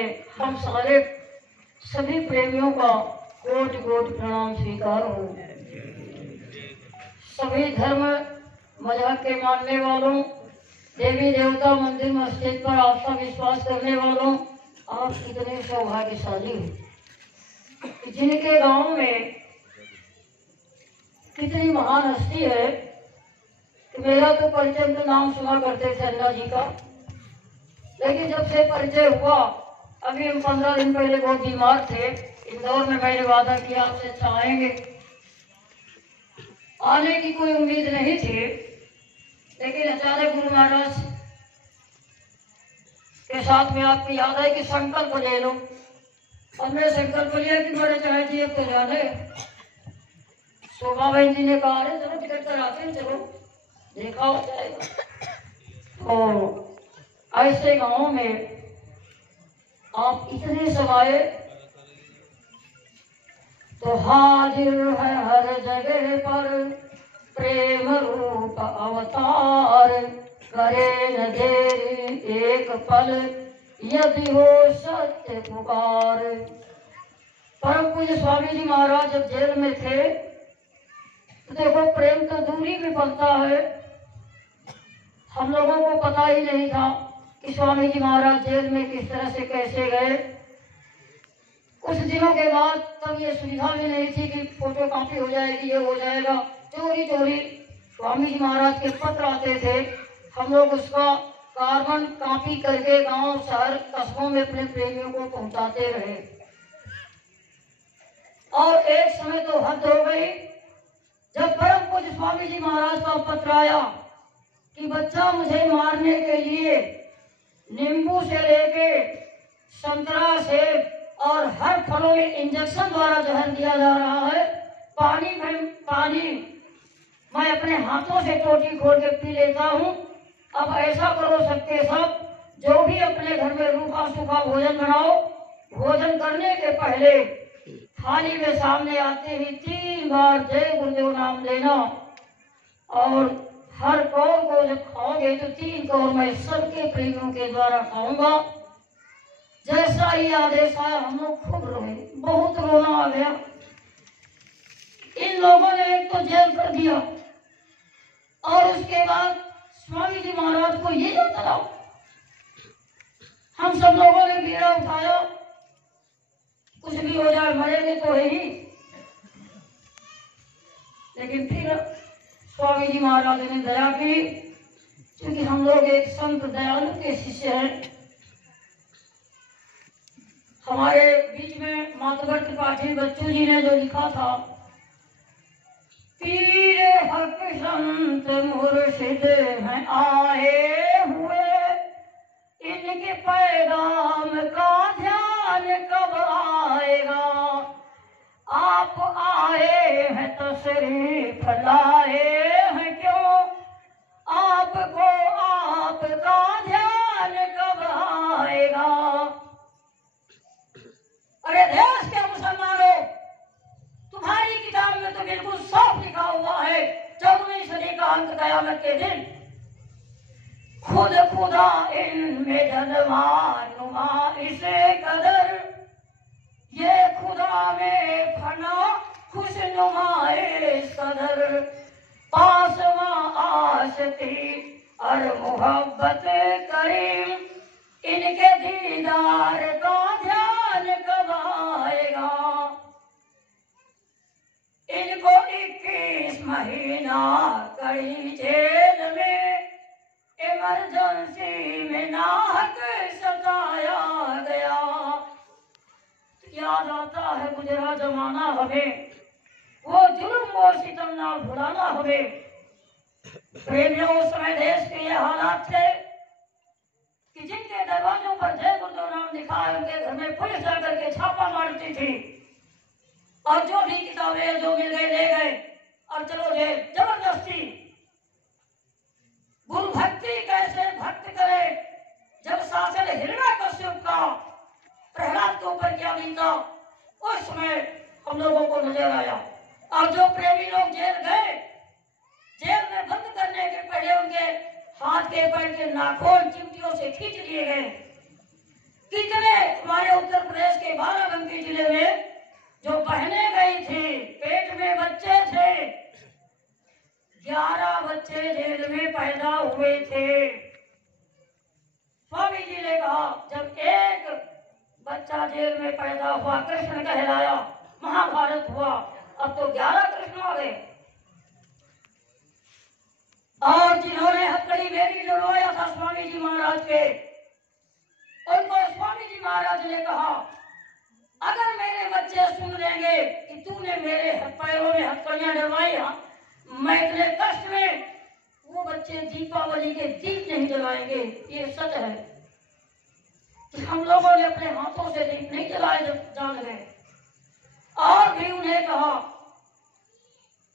में हम सारे सभी प्रेमियों का कोटि कोटि प्रणाम स्वीकार हो। सभी धर्म मजहब के मानने वालों, देवी देवता मंदिर मस्जिद पर आस्था विश्वास करने वालों, आप कितने सौभाग्यशाली हो। जिनके गांव में कितनी महान हस्ती है कि मेरा तो परिचय तो नाम सुना करते थे अल्लाह जी का, लेकिन जब से परिचय हुआ, अभी हम 15 दिन पहले बहुत बीमार थे, इंदौर में मैंने वादा किया आपसे चाहेंगे, आने की कोई उम्मीद नहीं थी, लेकिन अचानक गुरु महाराज के साथ में आपकी याद आई कि संकल्प ले लो, और मैं संकल्प लिया कि मेरे चाहे जी तो जाने। शोभा बहन जी ने कहा अरे चलो टिकट कराते हैं, चलो देखा हो जाएगा। तो ऐसे गांव में आप इतने समाये तो हाजिर है हर जगह पर प्रेम रूप अवतार, करे न देरी एक पल यदि हो सत्य पुकार। परम पूज्य स्वामी जी महाराज जब जेल में थे तो देखो प्रेम तो दूरी में बनता है, हम लोगों को पता ही नहीं था कि स्वामी जी महाराज जेल में किस तरह से कैसे गए। कुछ दिनों के बाद तब ये सुविधा भी नहीं थी कि फोटो कॉपी हो जाएगी, ये हो जाएगा, चोरी चोरी स्वामी जी महाराज के पत्र आते थे, हम लोग उसका कार्बन कॉपी करके गांव शहर कस्बों में अपने प्रेमियों को पहुंचाते रहे। और एक समय तो हद हो गई जब परम पूज्य स्वामी जी महाराज का पत्र आया कि बच्चा मुझे मारने के लिए नींबू से लेके संतरा से और हर फलों में इंजेक्शन द्वारा जहर दिया जा रहा है, पानी मैं अपने हाथों से टोटी खोल के पी लेता हूँ। अब ऐसा करो सबके सब, जो भी अपने घर में रूखा सूखा भोजन बनाओ, भोजन करने के पहले थाली में सामने आते ही 3 बार जय गुरुदेव नाम लेना, और हर कौर को जब खाओगे तो 3 कौर मैं सबके प्रेमियों के द्वारा खाऊंगा। जैसा ही आदेश आया हम लोग खूब रोए, बहुत रोना आ गया। इन लोगों ने एक तो जेल कर दिया और उसके बाद स्वामी जी महाराज को ये बताओ, हम सब लोगों ने बीड़ा उठाया, कुछ भी हो जाए मरेंगे तो है ही, लेकिन फिर स्वामी जी महाराज ने दया की, क्योंकि हम लोग एक संत दयालु के शिष्य हैं। हमारे बीच में मातबर त्रिपाठी बच्चू जी ने जो लिखा था, पीर हक संत मुर्शिद में आए हुए, इनके पैगाम का ध्यान कब आएगा, आप आए हैं तशरीफ लाए हैं क्यों, आपको आपका ध्यान कब आएगा। अरे देश के मुसलमानों, तुम्हारी किताब में तो बिल्कुल साफ लिखा हुआ है 14वीं सदी का अंत कयामत के दिन, खुद खुदा इनमें जलवानुमा इसे कदर, ये खुदा में फना खुशनुमाए सदर, पासवा आशती और मोहब्बत करीम, इनके दीदार का ध्यान कब आएगा। इनको 21 महीना कड़ी जेल में इमरजेंसी में नाहक सताया गया। याद आता है गुजरा जमाना हमें, वो जुल्म वो सितम ना भुलाना हमें। प्रेमियों, उस समय देश के ये हालात थे कि जिनके दरवाजों पर जय गुरुदेव नाम लिखा है उनके घर में पुलिस जाकर के छापा मारती थी, और जो भी किताबें जो मिल गए ले गए और चलो जेल, जबरदस्ती। गुरु भक्ति कैसे भक्त करे, जब शासन हिरण्यकश्यप का प्रहलाद के ऊपर क्या बीता, उस समय हम लोगों को नजर आया। और जो प्रेमी लोग जेल गए, जेल में बंद करने के पहले उनके हाथ के पैर के नाखून चिमटियों से खींच लिए गए। कितने बच्चा जेल में पैदा हुआ, कृष्ण कहलाया, महाभारत हुआ, अब तो 11 कृष्ण आ गए। और जिन्होंने हथकड़ी बेड़ी जुड़वाया था स्वामी जी महाराज के, उनको स्वामी जी महाराज ने कहा, अगर मेरे बच्चे सुन लेंगे कि तूने मेरे पैरों में हथकड़ियां डलवाई, मैं इतने कष्ट में, वो बच्चे दीपावली के दीप नहीं जलाएंगे। ये सच है कि हम लोगों ने अपने हाथों से दीप नहीं जलाए जान गए। और भी उन्हें कहा,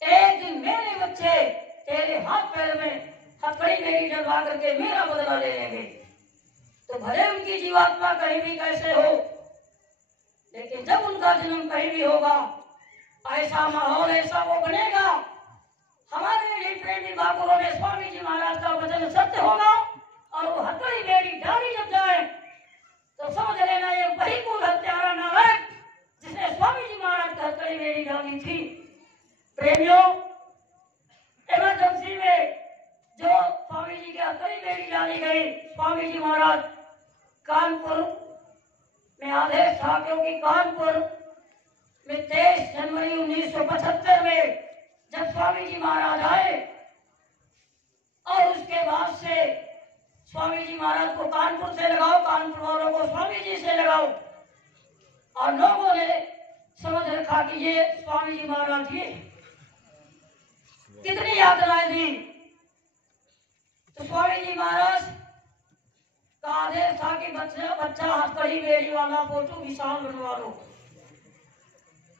एक दिन मेरे बच्चे तेरे हाथ पैर में हथकड़ी बेड़ी डलवा करके मेरा बदला ले लेंगे, तो भले उनकी जीवात्मा कहीं भी कैसे हो, लेकिन जब उनका जन्म कहीं भी होगा, ऐसा माहौल ऐसा वो बनेगा, हमारे लिए प्रेमी बाबुओं में स्वामी जी महाराज का वचन सत्य होगा। और वो हथकड़ी बेड़ी डाली जब जाए तो समझ लेना ये वही कुल हत्यारा नारायण जिसने स्वामी जी महाराज की हथकड़ी बेड़ी डाली थी। प्रेमियों, इमरजेंसी में जो स्वामी जी की हथकड़ी बेड़ी डाली गई, स्वामी जी महाराज कानपुर में आदेश था, क्योंकि कानपुर में 23 जनवरी 1975 में जब स्वामी जी महाराज आए और उसके बाद से स्वामी जी महाराज को कानपुर से लगाओ, कानपुर वालों को स्वामी जी से लगाओ, और लोगों ने समझ रखा कि ये स्वामी जी महाराज की कितनी यातनाएं दी। तो स्वामी जी महाराज का आदेश था कि बच्चा हथकड़ी बेड़ी वाला फोटो विशाल बनवा लो,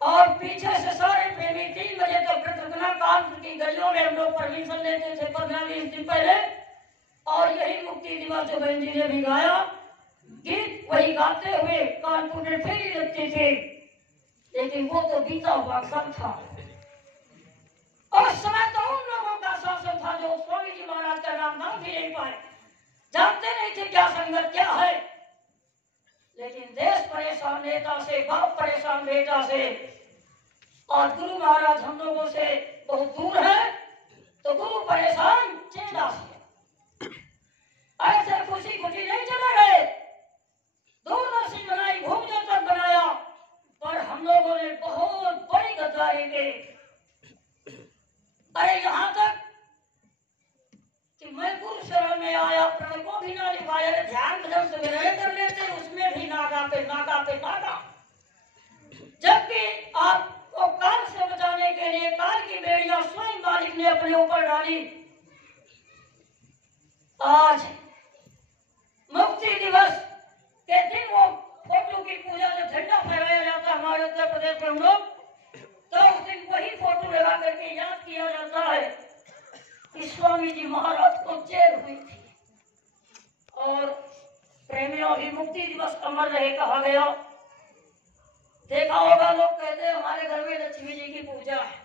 और पीछे से सारे प्रेमी 3 बजे तक कृतज्ञता कानपुर की गलियों में हम लोग परमिशन लेते थे 15-20 दिन पहले, और यही मुक्ति दिवस जो बहन जी ने भी गाया गीत, वही गाते हुए कानपुर में फेरी लगती थी। लेकिन वो तो बीता हुआ कल था, और समय तो उन लोगों का शासन था जो स्वामी जी महाराज का नाम भी नहीं पाए, जानते नहीं थे क्या संगत क्या है। लेकिन देश परेशान नेता से, बाप परेशान बेटा से, और गुरु महाराज हम लोगों से बहुत दूर है, तो गुरु परेशान चेला से। ऐसे खुशी खुशी नहीं चले गए, दूरदर्शी बनाई, भूमि तक बनाया, पर हम लोगों ने बहुत बड़ी गद्दारी की। अरे यहाँ तक कि मैं गुरु शरण में आया, प्रण को भी ना निभाया, ध्यान भजन से विनय कर लेते, उसमें भी नागा पे नागा पे नागा। जबकि आपको काल से बचाने के लिए काल की बेड़ियां स्वयं मालिक ने अपने ऊपर डाली। आज मुक्ति दिवस के दिन वो फोटो की पूजा, जब झंडा फहराया जाता है हमारे उत्तर प्रदेश में हम लोग, तो उस दिन वही फोटो लगा करके याद किया जाता है कि स्वामी जी महाराज को जेल हुई थी। और प्रेमियों, भी मुक्ति दिवस अमर रहे कहा गया। देखा होगा लोग कहते हैं हमारे घर में लक्ष्मी जी की पूजा है,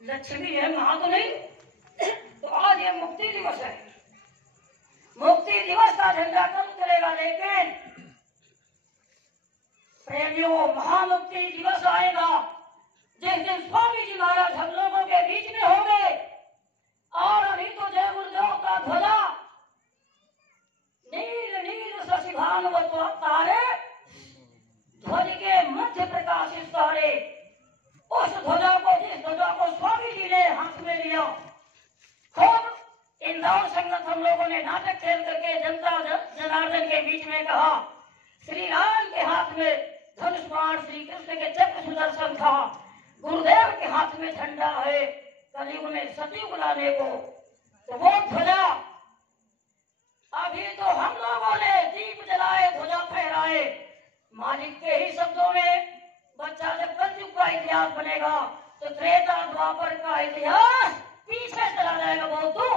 लक्ष्मी है वहां तो नहीं। तो आज ये मुक्ति दिवस है, मुक्ति दिवस का झंडा कब उतरेगा, लेकिन प्रेमियों महामुक्ति दिवस आएगा जिस दिन स्वामी जी महाराज हम लोगों के बीच में होंगे। और अभी तो जय गुरुदेव का ध्वजा नील नील शशिभान तारे, ध्वज के मध्य प्रकाशित तारे, उस ध्वजा को, जिस ध्वजा को स्वामी जी ने हाथ में लिया, खुद इंदौर संगत हम लोगों ने नाटक खेल करके जनता जनार्दन के बीच में कहा, श्री राम के हाथ में धनुष बाण, श्री कृष्ण के चक्र सुदर्शन था, गुरुदेव के हाथ में झंडा है कलयुग में सतयुग लाने को। तो वो ध्वजा अभी तो हम लोगों ने दीप जलाए, ध्वजा फहराए, मालिक के ही शब्दों में, बच्चा जब कलयुग का इतिहास बनेगा तो त्रेता द्वापर का इतिहास पीछे चला जाएगा बहुत दूर।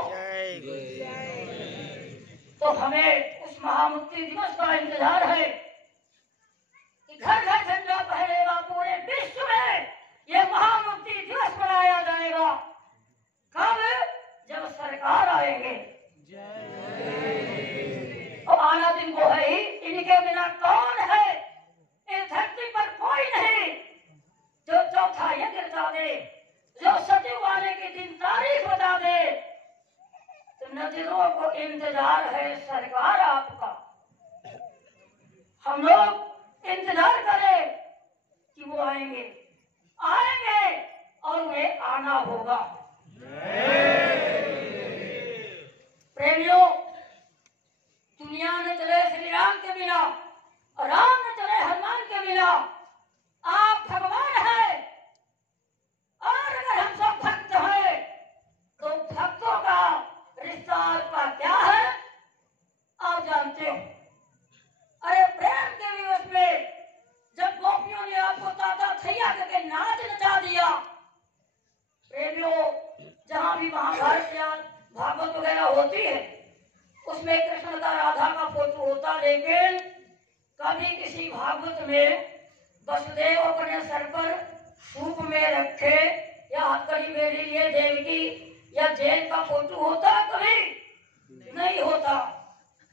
तो हमें उस महामुक्ति दिवस का इंतजार है कि घर घर झंडा फहरेगा, पूरे विश्व में ये महामुक्ति दिवस मनाया जाएगा। कब? जब सरकार आएंगे। और आना दिन को है ही, इनके बिना कौन है इस धरती पर? कोई नहीं। जो चौथा यज्ञ रचा दे, जो सतयुग आने के दिन तारीख बता दे, तो नजरों को इंतजार है सरकार आपका। हम लोग आएंगे आएंगे और उन्हें आना होगा। प्रेमियों, दुनिया न चले श्री राम के बिना और राम न चले हनुमान के बिना। आप भगवान हैं और अगर हम सब भक्त हैं तो भक्तों का रिश्ता का क्या है आप जानते हो। अरे प्रेम के दिवस में जब गोपियों ने आपको ताता थैया करके नाच नचा दिया। प्रेमियों, जहाँ भी महाभारत या भागवत वगैरह होती है उसमें कृष्ण का राधा का फोटो होता, लेकिन कभी किसी भागवत में वसुदेव अपने सर पर सूप में रखे या हथकड़ी मेरी ये देवकी या जैन का फोटो होता, कभी नहीं होता।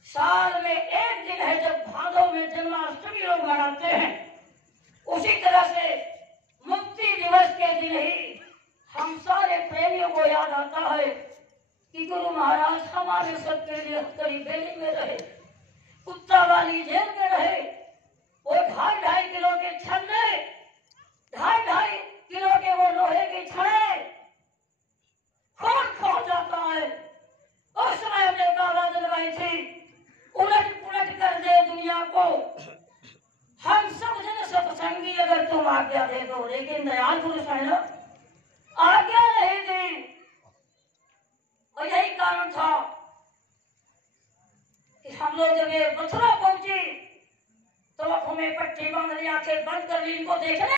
साल में एक दिन है जब भादों में जन्माष्टमी लोग मनाते हैं, उसी तरह से मुक्ति दिवस के दिन ही हम सारे प्रेमियों को याद आता है कि गुरु महाराज हमारे सबके लिए हथकड़ी बेली में रहे, कुत्ता वाली जेल में रहे। वो 2.5 किलो के छन्ने, 2.5 किलो के वो लोहे के छड़े, खून खो जाता है। उस समय हमने एक आवाज लगाई थी, उलट पुलट कर दे दुनिया को, हम सब जन सत्संगी अगर तुम आज्ञा दे दो। लेकिन दयाल पुरुष है ना, आज्ञा नहीं दी। और यही कारण था कि हम लोग जब ये मथुरा पहुंची तो आंखों में पट्टी बांध ली, आंखें बंद कर ली इनको देखने